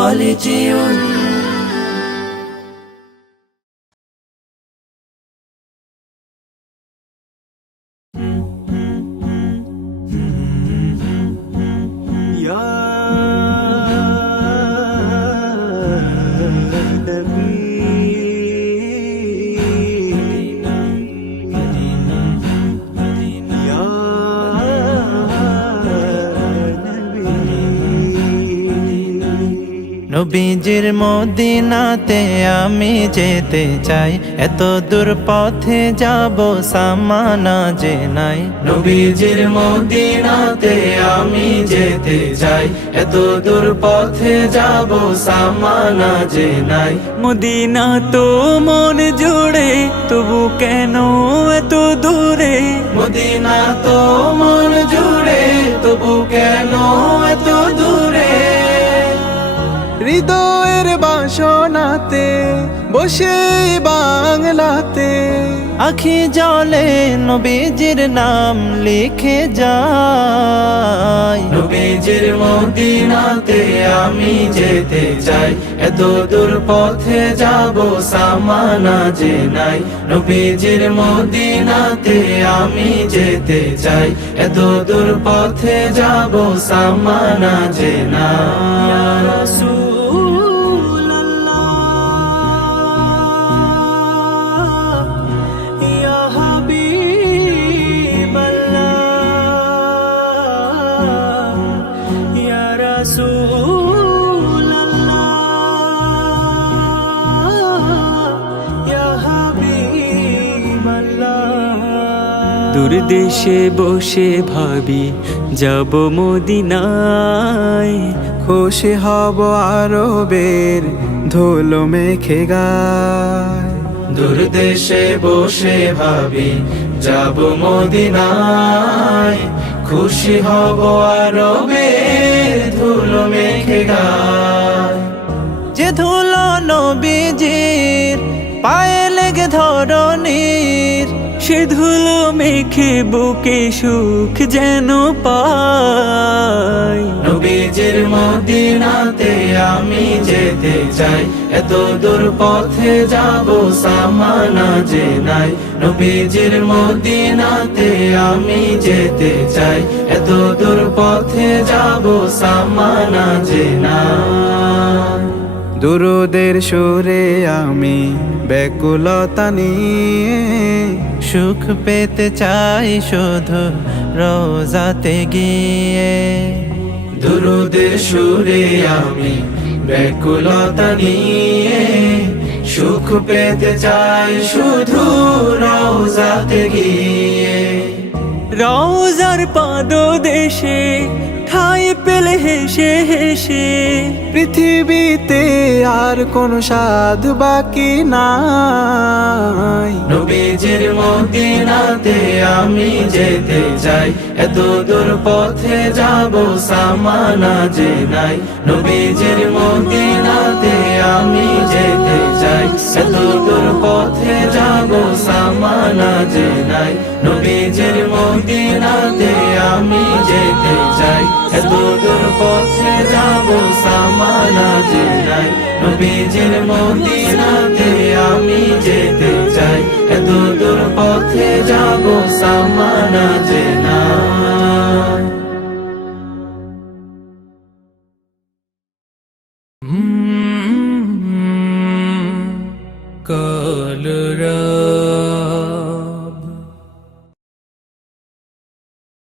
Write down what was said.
خالدون নবীজির মদিনাতে আমি যেতে চাই, এত দূর পথে যাব সামানা যে নাই। নবীজির মদিনাতে আমি যেতে চাই, এত দূর পথে যাব সামানা যে নাই। মদিনা তো মন জুড়ে, তবু কেন এত দূরে? মদিনা তো মন জুড়ে, তবু কেন এত দূরে? হৃদয়ের বাসনাতে বসে বাংলাতে আখি জলে নবীজির নাম লিখে যাই। নবীজির মদিনাতে আমি যেতে চাই, এত দূর পথে যাব সামানা যে নাই। নবীজির মদিনাতে আমি যেতে চাই, এত দূর পথে যাব সামানা যে নাই। দূর দেশে বসে ভাবি যাব মদিনায়, খুশি হব আরবের ধুলো মেখে গায়। দূর দেশে বসে ভাবি যাব মদিনায়, খুশি হব আরবের ধুলো মেখে গায়। যে ধুলো নবীজির পায়ে লেগে ধরণীর, সে ধুলো মেখে বুকে সুখ যেন পাই। নবীজির মদিনাতে আমি যেতে চাই, এত দূর পথে যাব সামানা যে নাই। নবীজির মদিনাতে আমি যেতে চাই, এত দূর পথে যাব সামানা যে নাই। দুরুদের সুরে আমি ব্যাকুলতা নিয়ে সুখ পেতে চাই শুধু রোজাতে গিয়ে। দুরুদের সুরে আমি ব্যাকুলতা নিয়ে সুখ পেতে চাই শুধু রওজাতে গিয়ে। রওজার পাদদেশে ঠাই পেলে হেসে হেসে, পৃথিবীতে আর কোন সাধ বাকি নাই। নবীজির মদিনাতে আমি যেতে চাই, এত দূর পথে যাব সামানা যে নাই। নবীজির মদিনাতে আমি যেতে চাই, এত দূর পথে যাব সামানা যে নাই। নবীজির মদিনাতে আমি যেতে চাই, এত দূর পথে যাব সামানা যে নাই। নবীজির মদিনাতে আমি যেতে চাই, এত দূর পথে যাব সামানা যে নাই। কলরা